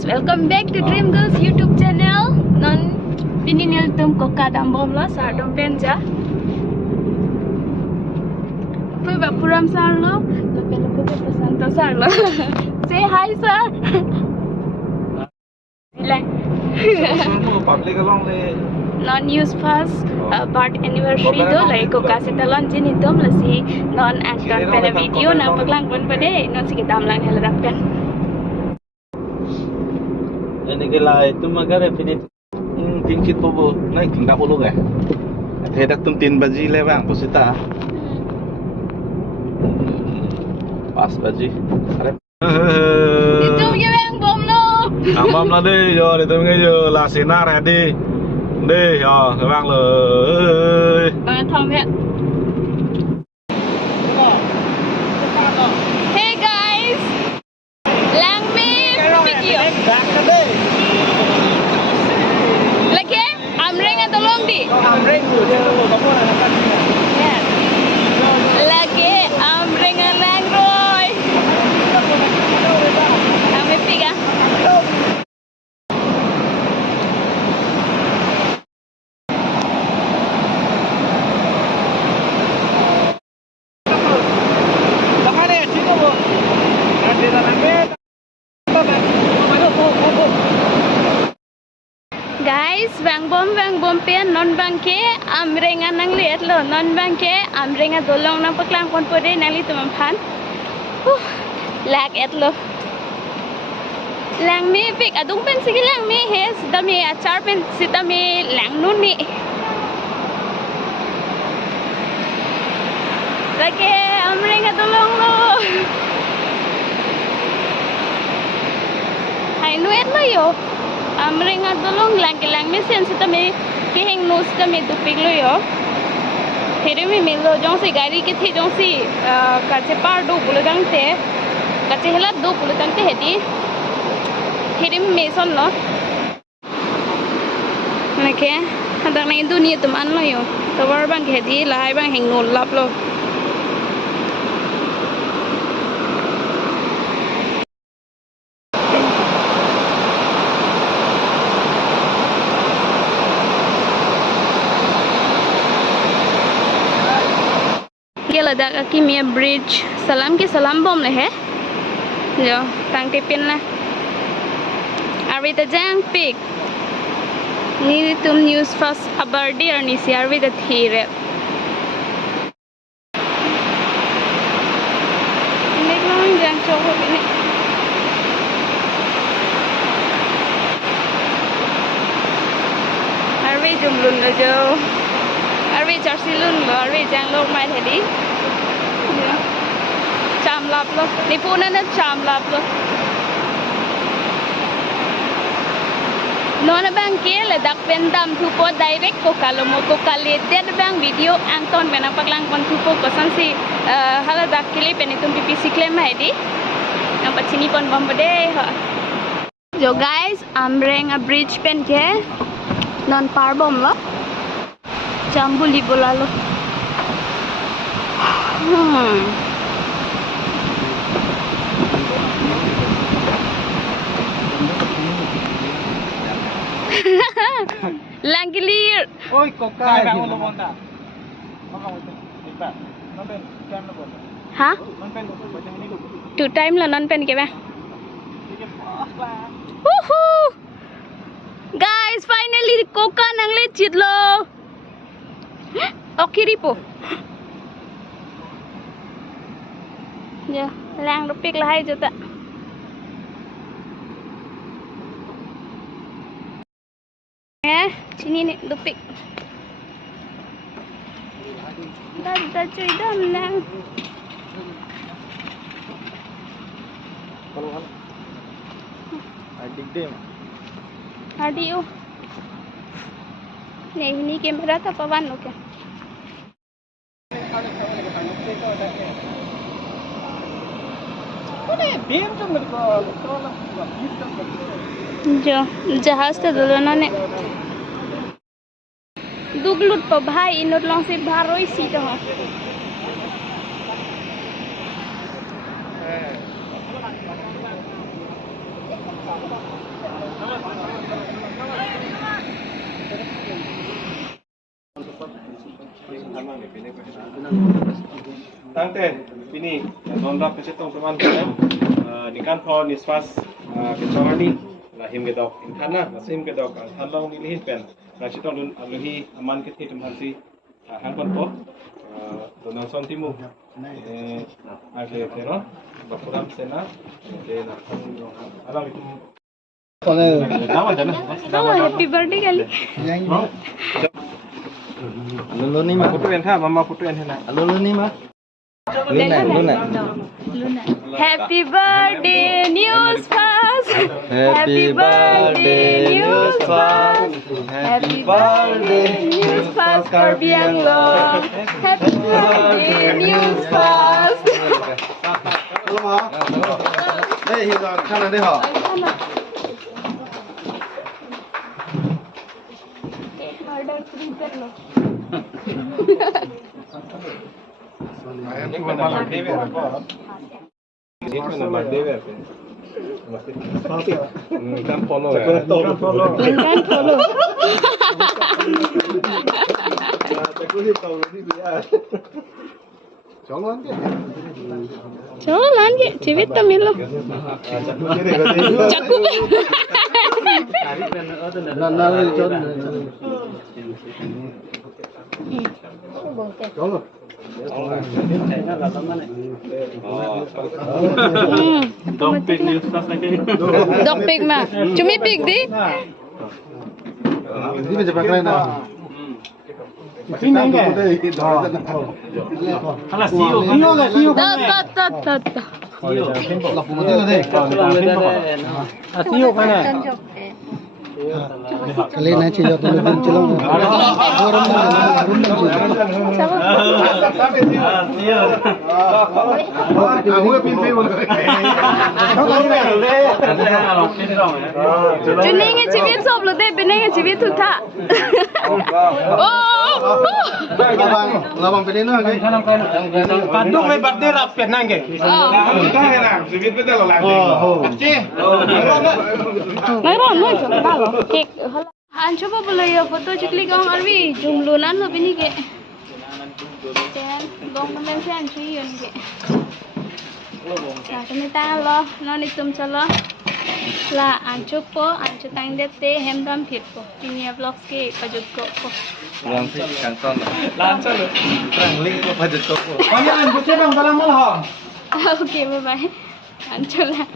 guys, welcome back to Dream Girls YouTube channel. Non pininil tum ko kadam bom lo sa dom benja. Pui ba puram sar lo, lo pelo ko pesanto sar lo. Say hi sir. Like public along le non use first part anniversary do lai ko kasi talon jini dom la si non angkan pela video na paglang pun pade non si kita amlang hela rakkan. ini gila itu magar finit tingkit bobo naik tinggal puluh ya ada tum tin baji le bang posita pas baji Itu ke bang bom lo. bom là đi rồi tôi nghe giờ là xì na này đi rồi các bạn ơi Bang thong hết. Hey guys, lang mi video. Lagi, amreng atau long di? Lagi amreng lang roy. Kami tiga. Guys, bang bom pe non bang ke amrenga nang liat lo non bang ke amrenga dolong nang paklang kon pode nang li tumam phan. Lag et lo. Lang mi pik adung pen sige lang mi hes dami achar pen sitami lang nun mi. Lagi amrenga dolong lo. Hai nuet lo yo. Amrenga dolong lang mesin sitami kehing nus kami dupik lo yo. Here mi milo jong si gari ki thi jong si kache par do buludang te kache hela do buludang te hedi. Here mi meson lo. Nake hadang na dunia tum an lo yo. Tawar bang hedi lahai bang hing nul lap lo. Ke Ladakh Akimia Bridge salam ke salam bom le he jo tang tipin la arwita jang pik ni tum news fast abardi ar ni si arwita thire ni long jang choho ni arwi jumlun la jo arwi charsilun lo arwi jang lok mai thedi cham lap lo ni puna na cham lap lo nona bang ke Ladakh pendam thu po direct ko kalomo ko kale dead bang video anton bena paklang kon thu po kosan si Ladakh ke li penitum ppc claim hai di nampak sini pon bom bade ha jo guys amreng a bridge pen ke non par bom lo jambuli bola lo Langgilir. oi kokai Hah? Two time lah non pen ke ba? Woohoo! Guys, finally koka nang legit lo. Okiri po. Ya, lang rupik lahai juta. Sini nih dupik. Dah cuy dam lang. kalau adik dem Adio. Nih ini kamera tak pawan lo ke? जो जहाज तो दोनों ने दुगलुट पर भाई इनोट long से भारोई seat हो Tante, ini non-rap kasi itong teman ko di kantor ni Swas Kecamani lahim gedok inthana nasim gedok ang thalong nilih pen na chitong dun aluhi aman kiti tumhansi hangkon po donan son timu age pero bakuram sena de na alam itu nama jana happy birthday kali. lulu ni mah foto entha mama foto entha lulu ni mah Luna. Happy birthday, News Fast. Happy birthday, News Fast. Happy birthday, News Fast Karbiang Long. Happy birthday, News Fast. Hello hả? Đây hiện giờ khăn này đây hả? Order free कर लो. एक महीना बाद देवे रखो एक महीना बाद देवे kan follow ya kan follow aku sih tahu ini dia Jalan ke, cewek tamil lo. Cakup. Dog pig mah, cumi pig di. Ini cepat lain dah. Ini enggak? Alah siu. Tat. Lapu mati lah deh. Siu mana? Kali nak cilok dulu cilok. Orang Jenenge cewek sob lo deh, benenge cewek tu tak. Labang pilih nak. Padung mai birthday rap pen nange. Ancho pa pala yo photo chikli gong arbi jumlunan lo bini ke. Chen gong namen se ancho yon ke. Sa kami ta lo no ni tum chalo. La ancho tang det te hemdam phit po. Tinia vlogs ke pajut ko po. Langsung kantor. Lancar lo. Terang link ke budget toko. Kaya anjut sedang dalam malam. Okay, bye bye. Ancho la.